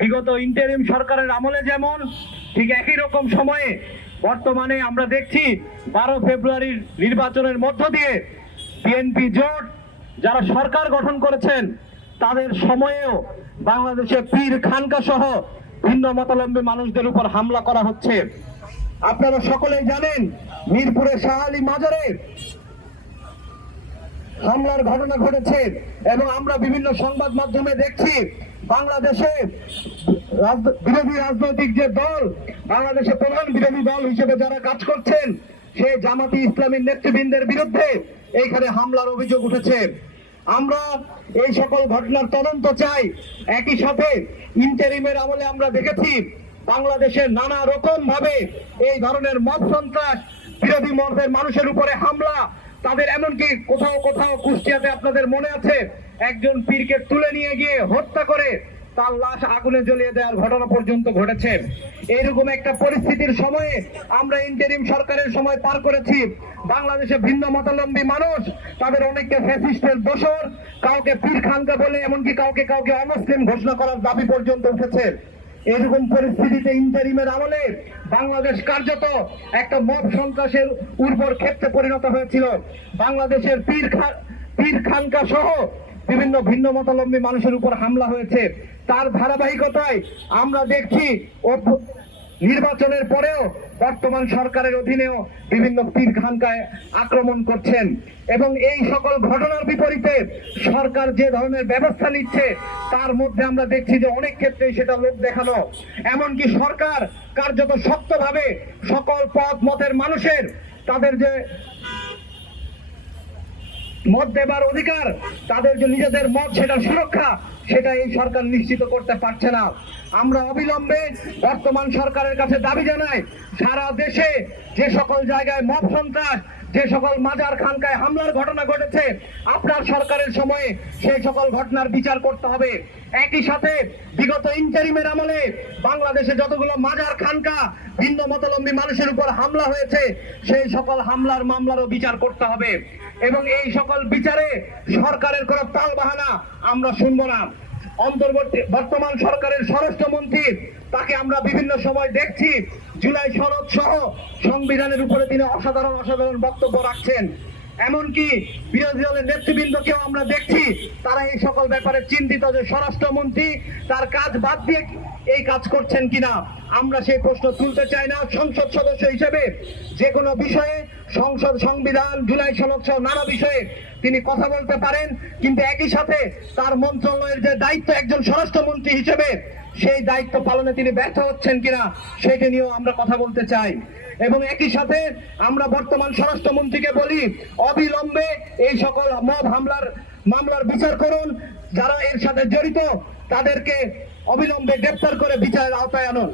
বিগত ইন্টারিম সরকারের আমলে যেমন ঠিক একই রকম সময়ে বর্তমানে আমরা দেখছি 12 ফেব্রুয়ারির নির্বাচনের মধ্য দিয়ে বিএনপি জোট যারা সরকার গঠন করেছেন তাদের সময়েও বাংলাদেশে পীর খানকা সহ ভিন্ন মতাবলম্বী মানুষদের উপর হামলা করা হচ্ছে। আপনারা সকলেই জানেন মিরপুরে শাহ আলী মাজারে হামলার ঘটনা ঘটেছে এবং আমরা বিভিন্ন সংবাদ মাধ্যমে দেখছি বাংলাদেশে বিরোধী রাজনৈতিক যে দল, বাংলাদেশে প্রধান বিরোধী দল হিসেবে যারা কাজ করছেন সেই জামাতি ইসলামীর নেতৃবৃন্দের বিরুদ্ধে এইখানে হামলার অভিযোগ উঠেছে। আমরা এই সকল ঘটনার তদন্ত চাই। একই সাথে ইন্টারিমের আমলে আমরা দেখেছি বাংলাদেশের নানা রকম ভাবে এই ধরনের মব সন্ত্রাস, বিরোধী মতের মানুষের উপরে হামলা, তাদের এমনকি কোথাও কোথাও কুষ্টিয়াতে আপনাদের মনে আছে একজন পীরকে তুলে নিয়ে গিয়ে হত্যা করে তার লাশ আগুনে জ্বলিয়ে দেওয়ার ঘটনা পর্যন্ত ঘটেছে। এইরকম একটা পরিস্থিতির সময়ে আমরা ইন্টারিম সরকারের সময় পার করেছি। বাংলাদেশে ভিন্ন মতাবলম্বী মানুষ তাদের অনেককে ফ্যাসিস্টের দোসর, কাউকে পীর খানকা বলে এমনকি কাউকে অমুসলিম ঘোষণা করার দাবি পর্যন্ত উঠেছে। এরকম পরিস্থিতিতে ইন্টারিমের আমলে বাংলাদেশ কার্যত একটা মব সন্ত্রাসের উর্বর ক্ষেত্রে পরিণত হয়েছিল। বাংলাদেশের পীর খানকা সহ বিভিন্ন ভিন্ন মতাবলম্বী মানুষের উপর হামলা হয়েছে। তার ধারাবাহিকতায় আমরা দেখছি নির্বাচনের পরেও বর্তমান সরকারের অধীনেও বিভিন্ন পীর খানকায় আক্রমণ করছেন এবং এই সকল ঘটনার বিপরীতে সরকার যে ধরনের ব্যবস্থা নিচ্ছে তার মধ্যে আমরা দেখছি যে অনেক ক্ষেত্রেই সেটা লোক দেখানো। এমনকি সরকার কার্যত শক্তভাবে সকল পথ মতের মানুষের তাদের যে মত দেবার অধিকার, তাদের যে নিজেদের মত সেটা সুরক্ষা, সেটা এই সরকার নিশ্চিত করতে পারছে না। আমরা অবিলম্বে বর্তমান সরকারের কাছে দাবি জানাই সারা দেশে যে সকল জায়গায় মব সন্ত্রাস, যে সকল মাজার খানকায় হামলার ঘটনা ঘটেছে আপনার সরকারের সময়ে সেই সকল ঘটনার বিচার করতে হবে। একই সাথে বিগত ইন্টারিমের আমলে বাংলাদেশে যতগুলো মাজার খানকা ভিন্ন মতাবলম্বী মানুষের উপর হামলা হয়েছে সেই সকল হামলার মামলারও বিচার করতে হবে এবং এই সকল বিচারে সরকারের কোনো তাল বাহানা আমরা শুনবো না। বর্তমান সরকারের স্বরাষ্ট্রমন্ত্রী তাকে আমরা বিভিন্ন সময় দেখছি জুলাই সনদ সহ সংবিধানের উপরে তিনি অসাধারণ বক্তব্য রাখছেন। এমনকি বিরোধী দলের নেতৃবৃন্দকেও আমরা দেখছি তারা এই সকল ব্যাপারে চিন্তিত যে স্বরাষ্ট্রমন্ত্রী তার কাজ বাদ দিয়ে এই কাজ করছেন কিনা। আমরা সেই প্রশ্ন তুলতে চাই না। সংসদ সদস্য হিসেবে যে কোনো বিষয়ে সংসদ, সংবিধান, জুলাই সনদ সহ নানা বিষয়ে তিনি কথা বলতে পারেন, কিন্তু একই সাথে তার মন্ত্রণালয়ের যে দায়িত্ব একজন স্বরাষ্ট্রমন্ত্রী হিসেবে সেই দায়িত্ব পালনে তিনি ব্যর্থ হচ্ছেন কিনা সেটা নিয়েও আমরা কথা বলতে চাই। এবং একই সাথে আমরা বর্তমান স্বরাষ্ট্রমন্ত্রীকে বলি অবিলম্বে এই সকল মব মামলার বিচার করুন, যারা এর সাথে জড়িত তাদেরকে অবিলম্বে গ্রেফতার করে বিচারের আওতায় আনুন।